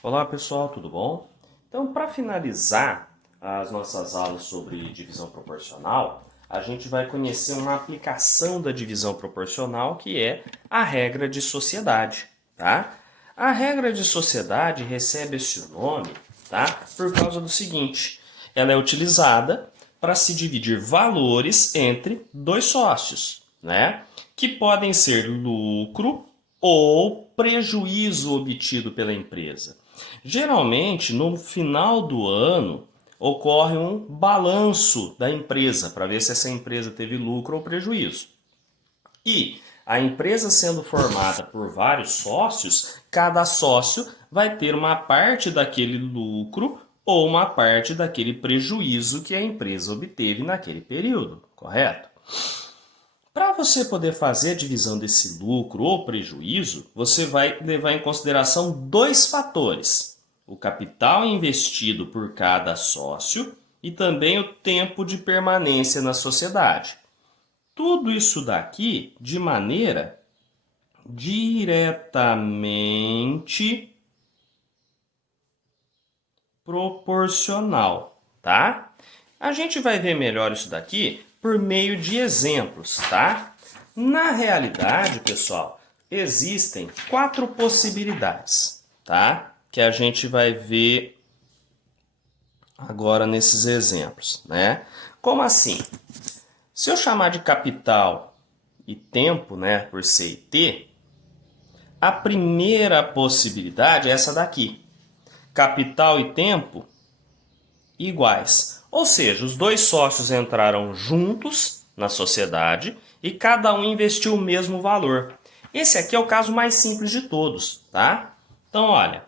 Olá pessoal, tudo bom? Então, para finalizar as nossas aulas sobre divisão proporcional, a gente vai conhecer uma aplicação da divisão proporcional que é a regra de sociedade, tá? A regra de sociedade recebe esse nome, tá? Por causa do seguinte, ela é utilizada para se dividir valores entre dois sócios, né? Que podem ser lucro ou prejuízo obtido pela empresa. Geralmente, no final do ano, ocorre um balanço da empresa para ver se essa empresa teve lucro ou prejuízo. E a empresa sendo formada por vários sócios, cada sócio vai ter uma parte daquele lucro ou uma parte daquele prejuízo que a empresa obteve naquele período, correto? Para você poder fazer a divisão desse lucro ou prejuízo, você vai levar em consideração dois fatores: o capital investido por cada sócio e também o tempo de permanência na sociedade. Tudo isso daqui de maneira diretamente proporcional, tá? A gente vai ver melhor isso daqui por meio de exemplos, tá? Na realidade, pessoal, existem quatro possibilidades, tá? Que a gente vai ver agora nesses exemplos, né? Como assim? Se eu chamar de capital e tempo, né, por C e T, a primeira possibilidade é essa daqui. Capital e tempo iguais. Ou seja, os dois sócios entraram juntos na sociedade e cada um investiu o mesmo valor. Esse aqui é o caso mais simples de todos, tá? Então, olha,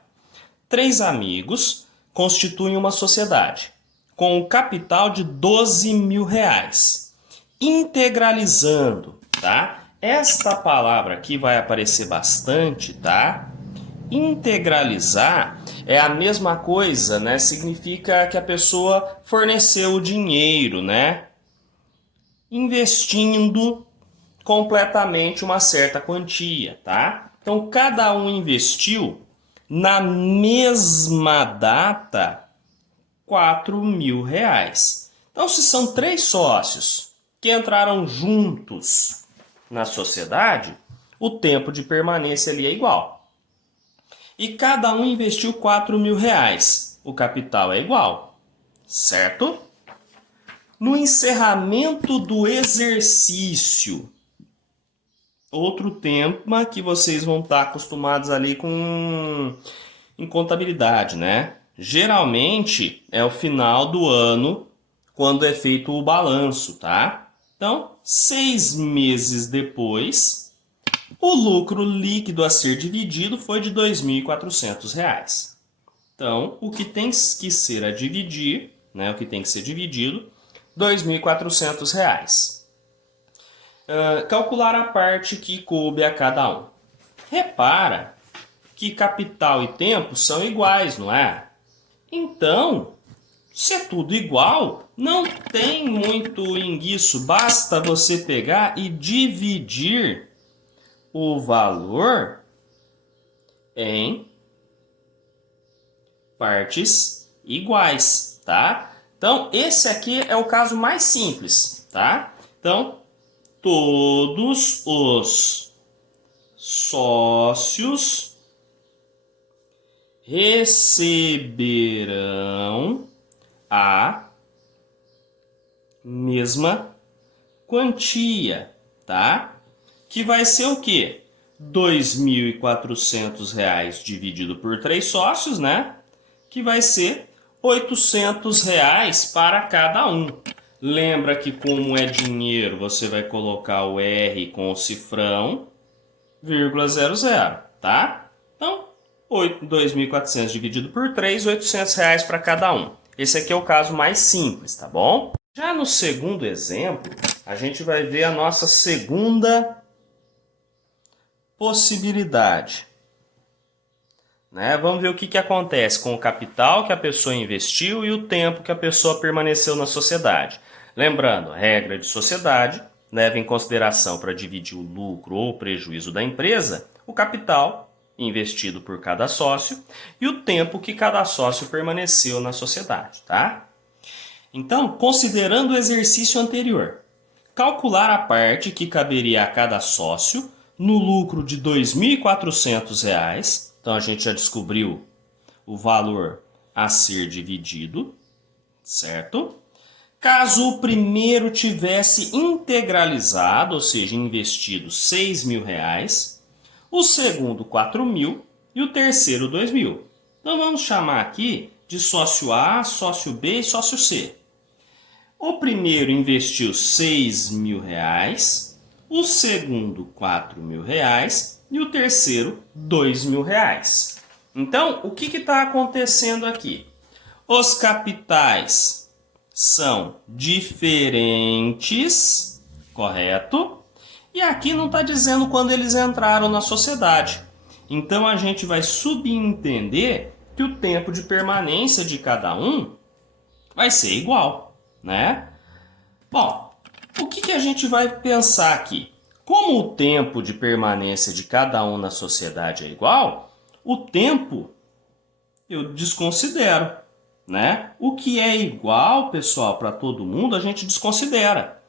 três amigos constituem uma sociedade com um capital de 12 mil reais. Integralizando, tá? Esta palavra aqui vai aparecer bastante, tá? Integralizar é a mesma coisa, né? Significa que a pessoa forneceu o dinheiro, né? Investindo completamente uma certa quantia, tá? Então, cada um investiu na mesma data 4 mil reais. Então, se são três sócios que entraram juntos na sociedade, o tempo de permanência ali é igual. E cada um investiu 4 mil reais. O capital é igual, certo? No encerramento do exercício, outro tema que vocês vão estar acostumados ali com em contabilidade, né? Geralmente é o final do ano quando é feito o balanço, tá? Então, 6 meses depois, o lucro líquido a ser dividido foi de R$ 2.400. Então, o que tem que ser a dividir, né, o que tem que ser dividido, R$ 2.400. Calcular a parte que coube a cada um. Repara que capital e tempo são iguais, não é? Então, se é tudo igual, não tem muito enguiço. Basta você pegar e dividir o valor em partes iguais, tá? Então, esse aqui é o caso mais simples, tá? Então, todos os sócios receberão a mesma quantia, tá? Que vai ser o quê? R$ 2.400 dividido por três sócios, né? Que vai ser R$ 800 para cada um. Lembra que como é dinheiro, você vai colocar o R com o cifrão, vírgula 00, tá? Então, 2.400 dividido por 3, R$ 800 para cada um. Esse aqui é o caso mais simples, tá bom? Já no segundo exemplo, a gente vai ver a nossa segunda possibilidade. Né? Vamos ver o que acontece com o capital que a pessoa investiu e o tempo que a pessoa permaneceu na sociedade. Lembrando, a regra de sociedade leva em consideração para dividir o lucro ou o prejuízo da empresa o capital investido por cada sócio e o tempo que cada sócio permaneceu na sociedade, tá? Então, considerando o exercício anterior, calcular a parte que caberia a cada sócio no lucro de R$ 2.400. Então, a gente já descobriu o valor a ser dividido, certo? Caso o primeiro tivesse integralizado, ou seja, investido R$ 6.000, o segundo 4.000 e o terceiro 2.000. Então vamos chamar aqui de sócio A, sócio B e sócio C. O primeiro investiu R$ 6.000, o segundo R$ 4.000 e o terceiro R$ 2.000. Então, o que está acontecendo aqui? Os capitais são diferentes, correto? E aqui não está dizendo quando eles entraram na sociedade. Então a gente vai subentender que o tempo de permanência de cada um vai ser igual, né? Bom, o que a gente vai pensar aqui? Como o tempo de permanência de cada um na sociedade é igual, o tempo eu desconsidero, né? O que é igual, pessoal, para todo mundo, a gente desconsidera.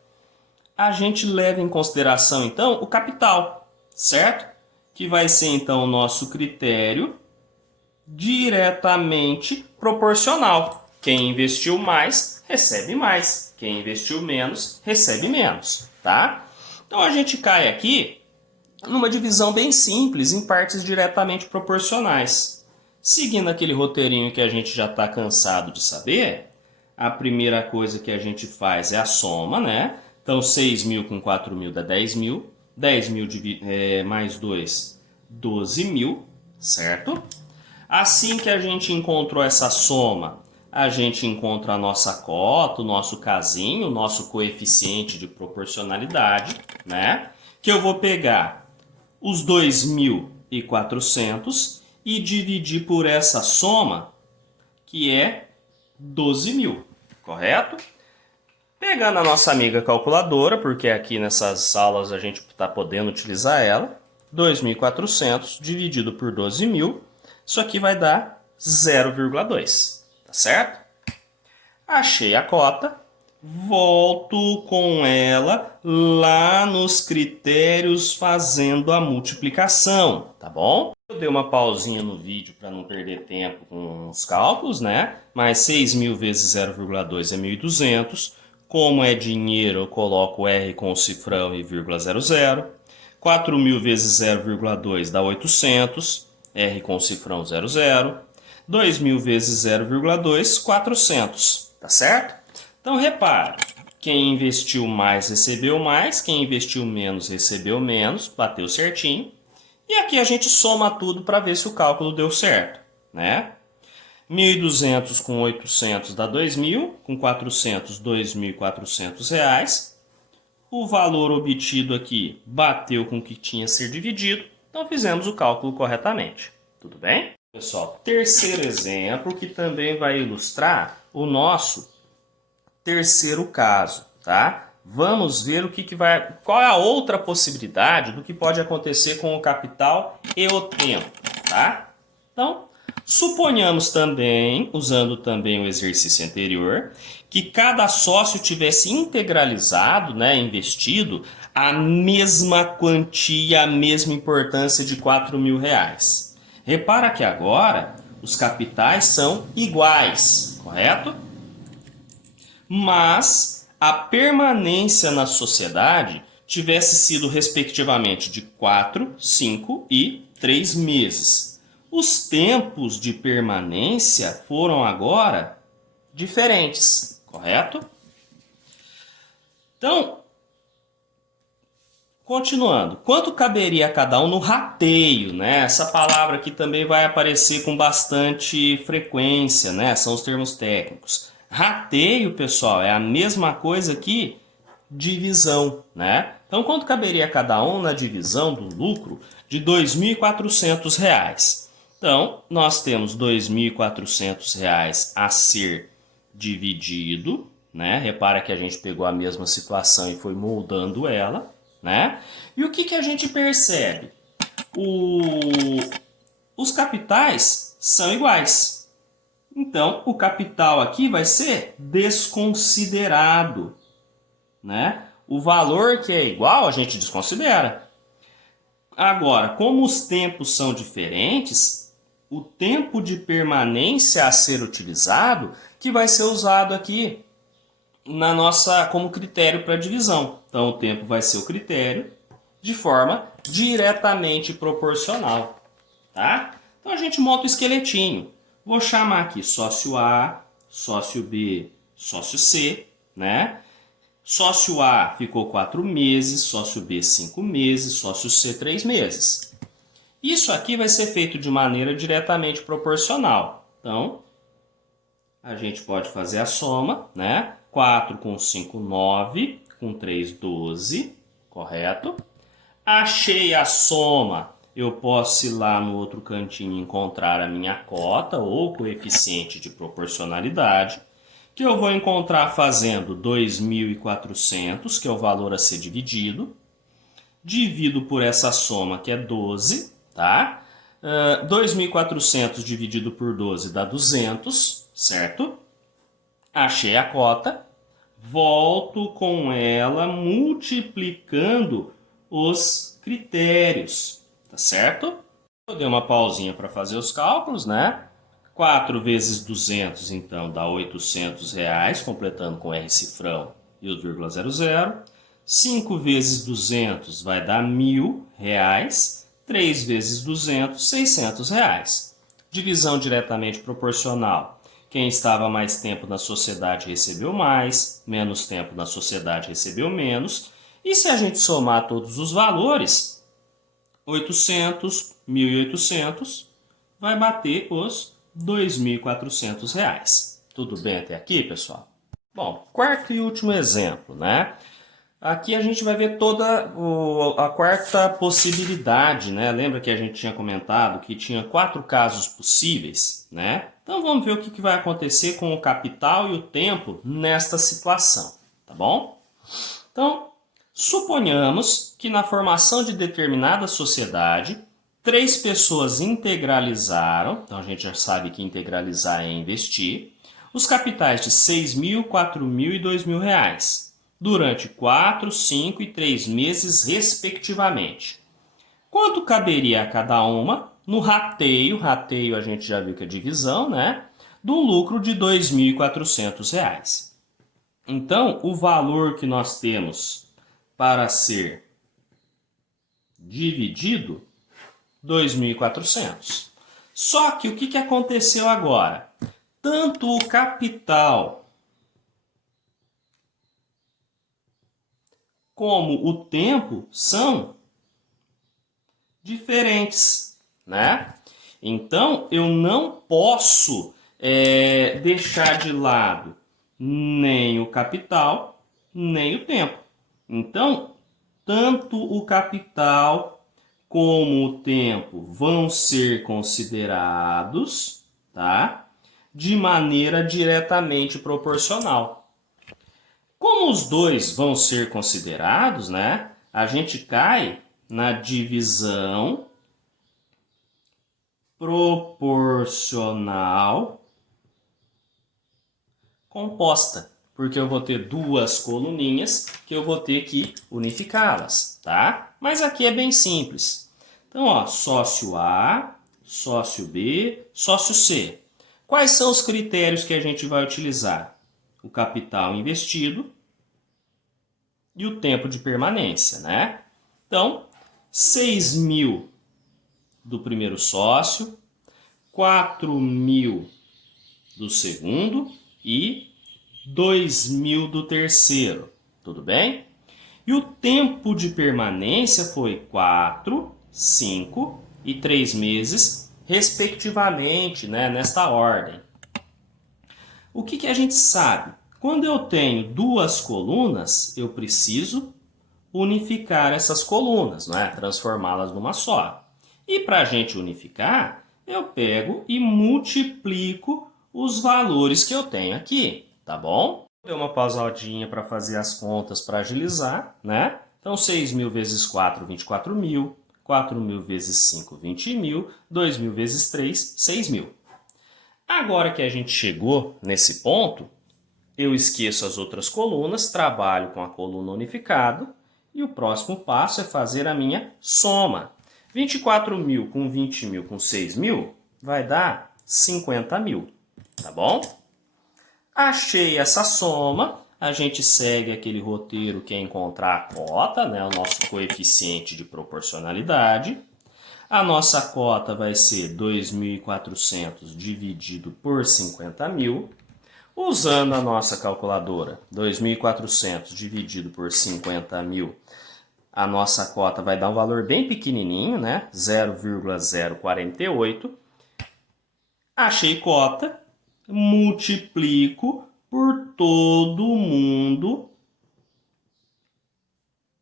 A gente leva em consideração, então, o capital, certo? Que vai ser, então, o nosso critério diretamente proporcional. Quem investiu mais, recebe mais. Quem investiu menos, recebe menos, tá? Então, a gente cai aqui numa divisão bem simples, em partes diretamente proporcionais. Seguindo aquele roteirinho que a gente já está cansado de saber, a primeira coisa que a gente faz é a soma, né? Então, 6.000 com 4.000 dá 10.000. 10.000 mais 2, 12.000, certo? Assim que a gente encontrou essa soma, a gente encontra a nossa cota, o nosso casinho, o nosso coeficiente de proporcionalidade, né? Que eu vou pegar os 2.400 e dividir por essa soma, que é 12.000, correto? Pegando a nossa amiga calculadora, porque aqui nessas aulas a gente está podendo utilizar ela, 2.400 dividido por 12.000, isso aqui vai dar 0,2, tá certo? Achei a cota, volto com ela lá nos critérios fazendo a multiplicação, tá bom? Eu dei uma pausinha no vídeo para não perder tempo com os cálculos, né? Mas 6.000 vezes 0,2 é 1.200. Como é dinheiro, eu coloco R com o cifrão e vírgula 00. 4.000 vezes 0,2 dá 800. R com o cifrão 00. 2.000 vezes 0,2, 400. Tá certo? Então, repare. Quem investiu mais recebeu mais. Quem investiu menos recebeu menos. Bateu certinho. E aqui a gente soma tudo para ver se o cálculo deu certo, né? 1.200 com 800 dá 2.000, com 400, R$ 2.400. O valor obtido aqui bateu com o que tinha a ser dividido, então fizemos o cálculo corretamente. Tudo bem? Pessoal, terceiro exemplo que também vai ilustrar o nosso terceiro caso, tá? Vamos ver qual é a outra possibilidade do que pode acontecer com o capital e o tempo, tá? Então, suponhamos também, usando também o exercício anterior, que cada sócio tivesse integralizado, né, investido, a mesma quantia, a mesma importância de R$ 4.000. Repara que agora os capitais são iguais, correto? Mas a permanência na sociedade tivesse sido respectivamente de 4, 5 e 3 meses. Os tempos de permanência foram agora diferentes, correto? Então, continuando, quanto caberia a cada um no rateio, né? Essa palavra aqui também vai aparecer com bastante frequência, né? São os termos técnicos. Rateio, pessoal, é a mesma coisa que divisão, né? Então, quanto caberia a cada um na divisão do lucro de R$ 2.400? Então, nós temos R$ 2.400 a ser dividido, né? Repara que a gente pegou a mesma situação e foi moldando ela, né? E o que a gente percebe? os capitais são iguais. Então, o capital aqui vai ser desconsiderado, né? O valor que é igual a gente desconsidera. Agora, como os tempos são diferentes, o tempo de permanência a ser utilizado que vai ser usado aqui na nossa como critério para divisão. Então, o tempo vai ser o critério de forma diretamente proporcional, tá? Então, a gente monta o esqueletinho. Vou chamar aqui sócio A, sócio B, sócio C, né? Sócio A ficou 4 meses, sócio B 5 meses, sócio C 3 meses. Isso aqui vai ser feito de maneira diretamente proporcional. Então, a gente pode fazer a soma, né? 4 com 5, 9, com 3, 12, correto? Achei a soma, eu posso ir lá no outro cantinho e encontrar a minha cota ou coeficiente de proporcionalidade, que eu vou encontrar fazendo 2.400, que é o valor a ser dividido, divido por essa soma, que é 12, tá? 2.400 dividido por 12 dá 200, certo? Achei a cota, volto com ela multiplicando os critérios, tá certo? Eu dei uma pausinha para fazer os cálculos, né? 4 vezes 200, então, dá R$800, completando com R cifrão e o vírgula 00. 5 vezes 200 vai dar R$1.000. 3 vezes 200, R$600. Divisão diretamente proporcional. Quem estava mais tempo na sociedade recebeu mais, menos tempo na sociedade recebeu menos. E se a gente somar todos os valores, 800, 1.800, vai bater os R$2.400. Tudo bem até aqui, pessoal? Bom, quarto e último exemplo, né? Aqui a gente vai ver toda a quarta possibilidade, né? Lembra que a gente tinha comentado que tinha 4 casos possíveis, né? Então vamos ver o que vai acontecer com o capital e o tempo nesta situação, tá bom? Então, suponhamos que na formação de determinada sociedade, 3 pessoas integralizaram, então a gente já sabe que integralizar é investir, os capitais de R$6.000, R$4.000 e R$2.000, durante 4, 5 e 3 meses, respectivamente. Quanto caberia a cada uma no rateio a gente já viu que é divisão, né? Do lucro de R$2.400. Então, o valor que nós temos para ser dividido, 2.400. Só que o que aconteceu agora? Tanto o capital como o tempo são diferentes, né? Então, eu não posso deixar de lado nem o capital, nem o tempo. Então, tanto o capital como o tempo vão ser considerados, tá? De maneira diretamente proporcional. Como os dois vão ser considerados, né? A gente cai na divisão proporcional composta, porque eu vou ter 2 coluninhas que eu vou ter que unificá-las, tá? Mas aqui é bem simples. Então, ó, sócio A, sócio B, sócio C. Quais são os critérios que a gente vai utilizar? O capital investido e o tempo de permanência, né? Então, 6.000 do primeiro sócio, 4.000 do segundo e 2.000 do terceiro, tudo bem? E o tempo de permanência foi 4, 5 e 3 meses, respectivamente, né, nesta ordem. O que a gente sabe? Quando eu tenho 2 colunas, eu preciso unificar essas colunas, né? Transformá-las numa só. E para a gente unificar, eu pego e multiplico os valores que eu tenho aqui, tá bom? Dei uma pausadinha para fazer as contas para agilizar, né? Então, 6.000 vezes 4, 24.000. 4.000 vezes 5, 20.000. 2.000 vezes 3, 6.000. Agora que a gente chegou nesse ponto, eu esqueço as outras colunas, trabalho com a coluna unificada e o próximo passo é fazer a minha soma. 24.000 com 20.000 com 6.000 vai dar 50.000, tá bom? Achei essa soma, a gente segue aquele roteiro que é encontrar a cota, né, o nosso coeficiente de proporcionalidade. A nossa cota vai ser 2.400 dividido por 50.000. Usando a nossa calculadora, 2.400 dividido por 50.000, a nossa cota vai dar um valor bem pequenininho, né? 0,048. Achei cota, multiplico por todo mundo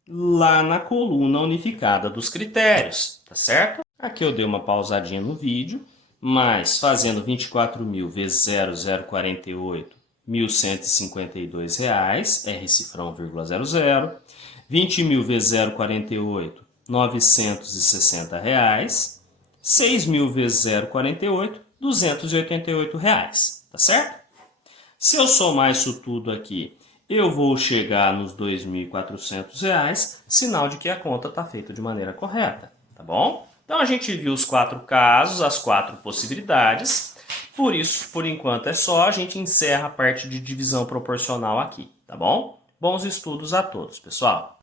lá na coluna unificada dos critérios, tá certo? Aqui eu dei uma pausadinha no vídeo, mas fazendo 24.000 vezes 0,048, R$ 1.152, R cifrão, vírgula 00. 20.000 vezes 0,48, R$ 960. 6.000 vezes 0,48, R$ 288, tá certo? Se eu somar isso tudo aqui, eu vou chegar nos R$ 2.400, sinal de que a conta está feita de maneira correta, tá bom? Então a gente viu os 4 casos, as 4 possibilidades. Por isso, por enquanto é só, a gente encerra a parte de divisão proporcional aqui, tá bom? Bons estudos a todos, pessoal!